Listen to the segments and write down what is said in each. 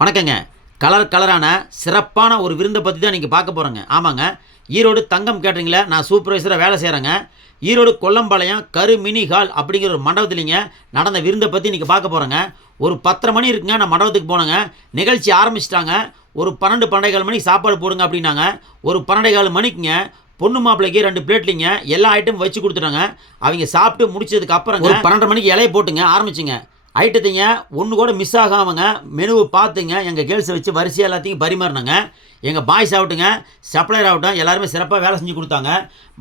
வணக்கங்க. கலர் கலரான சிறப்பான ஒரு விருந்தை பற்றி தான் நீங்கள் பார்க்க போகிறோங்க ஆமாங்க. ஈரோடு தங்கம் கேட்டரிங்கில் நான் சூப்பர்வைசராக வேலை செய்கிறேங்க ஈரோடு கொல்லம்பாளையம் கரு மினி ஹால் அப்படிங்கிற ஒரு மண்டபத்துலிங்க நடந்த விருந்தை பற்றி இன்றைக்கி பார்க்க போகிறோங்க ஒரு பத்தரை மணி இருக்குங்க நான் மண்டபத்துக்கு போனேங்க. நிகழ்ச்சி ஆரம்பிச்சிட்டாங்க. ஒரு பன்னெண்டு பன்னெண்டே கால் மணிக்கு சாப்பாடு போடுங்க அப்படின்னாங்க. ஒரு பன்னெண்டே கால் மணிக்குங்க பொண்ணு மாப்பிள்ளைக்கு ரெண்டு பிளேட்லிங்க எல்லா ஐட்டமும் வச்சு கொடுத்துட்டாங்க. அவங்க சாப்பிட்டு முடிச்சதுக்கு அப்புறம் ஒரு பன்னெண்டு மணிக்கு இலையை போட்டுங்க ஆரம்பிச்சுங்க. ஐட்டத்தைங்க ஒன்று கூட மிஸ் ஆகாமங்க மெனுவை பார்த்துங்க எங்கள் கேர்ள்ஸை வச்சு வரிசையாக எல்லாத்தையும் பரிமாறினாங்க எங்கள் பாய்ஸ் ஆகட்டுங்க சப்ளையர் ஆகட்டும் எல்லாருமே சிறப்பாக வேலை செஞ்சு கொடுத்தாங்க.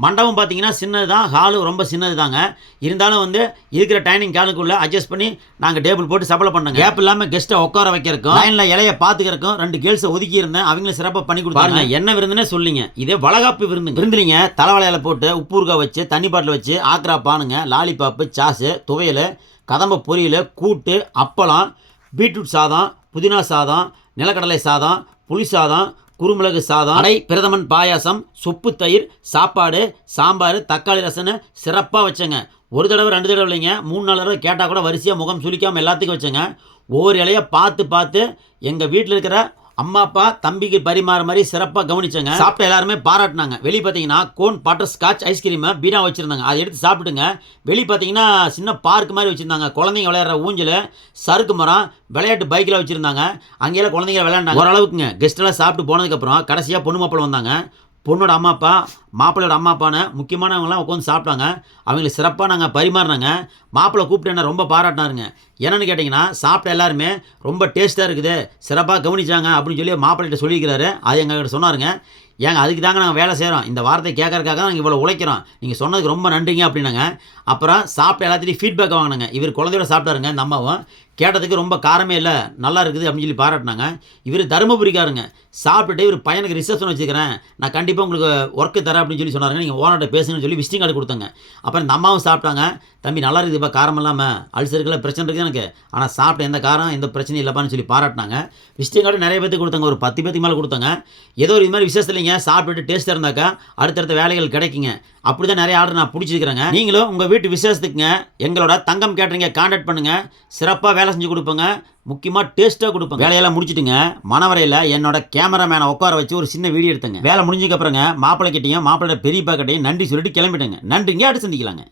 மண்டபம் பார்த்தீங்கன்னா சின்னது தான் ஹாலு ரொம்ப சின்னது தாங்க இருந்தாலும் வந்து இருக்கிற டைனிங் காலுக்குள்ளே அட்ஜஸ்ட் பண்ணி நாங்கள் டேபிள் போட்டு சப்ளை பண்ணோங்க. கேப் இல்லாமல் கெஸ்ட்டை உட்கார வைக்கிறக்கும் லைனில் இலையை பார்த்துக்கிறக்கும் ரெண்டு கேர்ள்ஸை ஒதுக்கி இருந்தேன். அவங்களும் சிறப்பாக பண்ணி கொடுத்தாங்க. என்ன விருந்துனே சொல்லிங்க. இதே வளகாப்பு விருந்து விருந்துலிங்க தலைவலையில போட்டு உப்பு ஊறுகாய் வச்சு தண்ணி பாட்டில் வச்சு ஆக்ரா பானுங்க லாலிபாப்பு சாஸு துவையல் கதம்ப பொரியல் கூட்டு அப்பளம் பீட்ரூட் சாதம் புதினா சாதம் நிலக்கடலை சாதம் புளி சாதம் குருமிளகு சாதம் அடை பிரதமன் பாயாசம் சொப்பு தயிர் சாப்பாடு சாம்பார் தக்காளி ரசம்னு சிறப்பாக வச்சேங்க. ஒரு தடவை ரெண்டு தடவை இல்லைங்க. மூணு நாலு தடவை கேட்டால் கூட வரிசையாக முகம் சுளிக்காமல் எல்லாத்துக்கும் வச்சேங்க. ஒவ்வொரு இலையை பார்த்து பார்த்து எங்கள் வீட்டில் இருக்கிற அம்மா அப்பா தம்பிக்கு பரிமாற மாதிரி சிறப்பாக கவனிச்சாங்க. சாப்பிட்ட எல்லாருமே பாராட்டினாங்க. வெளியே பார்த்தீங்கன்னா கோன் பட்டர் ஸ்காட்ச் ஐஸ்கிரீமை பீனா வச்சுருந்தாங்க. அதை எடுத்து சாப்பிட்டுங்க. வெளியே பார்த்தீங்கன்னா சின்ன பார்க் மாதிரி வச்சுருந்தாங்க. குழந்தைங்க விளையாடுற ஊஞ்சல் சறுக்கு மரம் விளையாட்டு பைக்கில் வச்சுருந்தாங்க. அங்கேயெல்லாம் குழந்தைங்க விளையாண்டாங்க. ஓரளவுக்குங்க. கெஸ்ட்டெல்லாம் சாப்பிட்டு போனதுக்கப்புறம் கடைசியாக பொண்ணு மாப்பிள்ளை வந்தாங்க. பொண்ணோட அம்மா அப்பா மாப்பிள்ளையோட அம்மா அப்பான்னு முக்கியமானவங்களாம் உட்காந்து சாப்பிட்டாங்க. அவங்களுக்கு சிறப்பாக நாங்கள் பரிமாறினாங்க. மாப்பிள்ளை கூப்பிட்டு என்ன ரொம்ப பாராட்டினாருங்க. என்னென்னு கேட்டிங்கன்னா சாப்பிட்ட எல்லாருமே ரொம்ப டேஸ்ட்டாக இருக்குது. சிறப்பாக கவனிச்சாங்க அப்படின்னு சொல்லி மாப்பிள்ளைகிட்ட சொல்லியிருக்கிறாரு. அது எங்கள்கிட்ட சொன்னாருங்க. ஏங்க அதுக்கு தாங்க நாங்கள் வேலை செய்கிறோம் இந்த வார்த்தை கேட்கறக்காக தான் நாங்கள் இவ்வளோ உழைக்கிறோம். நீங்கள் சொன்னதுக்கு ரொம்ப நன்றிங்க அப்படின்னாங்க. அப்புறம் சாப்பிட்ட எல்லாத்திலையும் ஃபீட்பேக் வாங்கினாங்க. இவர் குழந்தையோட சாப்பிட்டாருங்க இந்த அம்மாவும். கேட்டதுக்கு ரொம்ப காரமே இல்லை நல்லா இருக்குது அப்படின்னு சொல்லி பாராட்டினாங்க. இவர் தருமபுரிக்காருங்க சாப்பிட்டுட்டு இவர் பையனுக்கு ரிசப்ஷன் வச்சுக்கிறேன் நான் கண்டிப்பாக உங்களுக்கு ஒர்க்கு தரேன் அப்படின்னு சொல்லி சொன்னாருங்க. நீங்கள் ஓனர்கிட்ட பேசுங்கன்னு சொல்லி விசிட்டிங் கார்டு கொடுத்தாங்க. அப்புறம் இந்த அம்மாவும் சாப்பிட்டாங்க. தம்பி நல்லா இருக்குது இப்போ காரம் இல்லாமல் அல்சருக்குள்ள பிரச்சனை இருக்குது எனக்கு. ஆனால் சாப்பிட்ட எந்த காரம் எந்த பிரச்சனையும் இல்லைப்பான்னு சொல்லி பாராட்டினாங்க. விசிட்டிங் கார்டு நிறைய பேர்த்துக்கு கொடுத்தாங்க. ஒரு பத்து பேத்துக்கு மேலே கொடுத்தாங்க. ஏதோ ஒரு இது மாதிரி விசேஷம் இல்லைங்க சாப்பிட்டுட்டு டேஸ்ட்டாக இருந்தாக்கா அடுத்தடுத்த வேலைகள் கிடைக்குங்க. அப்படி தான் நிறைய ஆர்டர் நான் பிடிச்சிருக்கிறேங்க. நீங்களும் உங்கள் வீட்டு விசேஷத்துக்குங்க எங்களோட தங்கம் கேட்டரிங்க காண்டாக்ட் பண்ணுங்கள் சிறப்பாக வேலை செஞ்சு கொடுப்போங்க. முக்கியமாக டேஸ்ட்டாக கொடுப்பேன் வேலையெல்லாம் முடிச்சிட்டுங்க மனவரையில் என்னோட கேமராமேனை உட்கார வச்சு ஒரு சின்ன வீடியோ எடுத்தேங்க. வேலை முடிஞ்சதுக்கப்புறங்க மாப்பிள்ளை கிட்டேயும் மாப்பிள்ளை பெரியப்பா கிட்டையும் நன்றி சொல்லிட்டு கிளம்பிட்டேங்க. நன்றிங்க அடுத்து சந்திக்கலாங்க.